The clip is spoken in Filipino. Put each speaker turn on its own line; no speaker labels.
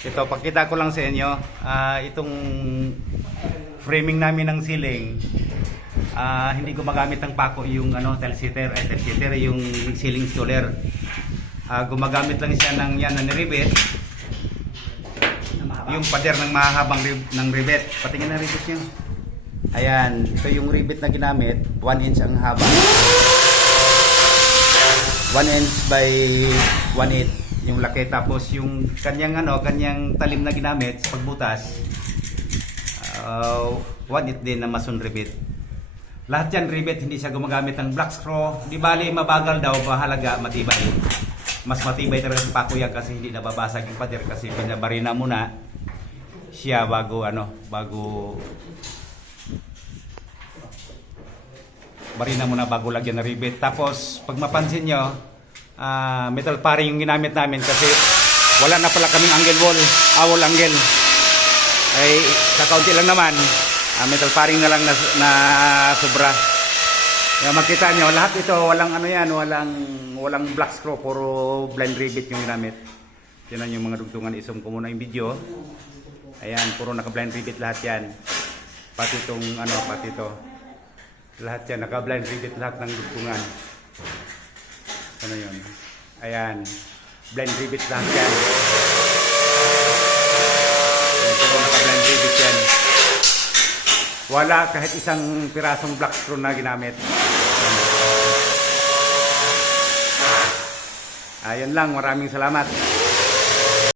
Ito, pakita ko lang sa inyo. ah, itong framing namin ng ceiling, ah, hindi ko magamit ng pako yung ano, ay tile sitter, yung ceiling stoller. Ah, gumagamit lang siya ng yan na niribet. Yung pader ng mahabang rib, ng rivet. Patingin na rivet nyo. Ayan, ito yung rivet na ginamit. 1 inch ang haba. 1 inch by 1 inch yung laki. Tapos yung kanyang ano kanyang talim na ginamit sa pagbutas uh, 1 inch din na mason rivet lahat yan rivet hindi siya gumagamit ng black screw di bali mabagal daw mahalaga matibay. Mas matibay talaga sa pako yan kasi hindi nababasag yung pader kasi pinabarina muna siya bago ano bago barina muna bago lagyan ng rivet. Tapos, pag mapansin nyo, ah, metal paring yung ginamit namin kasi wala na pala kaming angle wall, ah, angle. Ay, kakaunti lang naman, ah, metal paring na lang na, na sobra. Kaya makita nyo, lahat ito, walang ano yan, walang, walang black screw, puro blind rivet yung ginamit. Yan yung mga dugtungan, isum ko muna yung video. Ayan, puro naka-blind rivet lahat yan. Pati itong, ano, pati ito. Lahat yan, naka-blind rivet lahat ng dugtungan. Ano yun? Ayan. Blind rivet lahat yan. Puro naka-blind rivet yan. Wala kahit isang pirasong black screw na ginamit. Ayan lang, maraming salamat.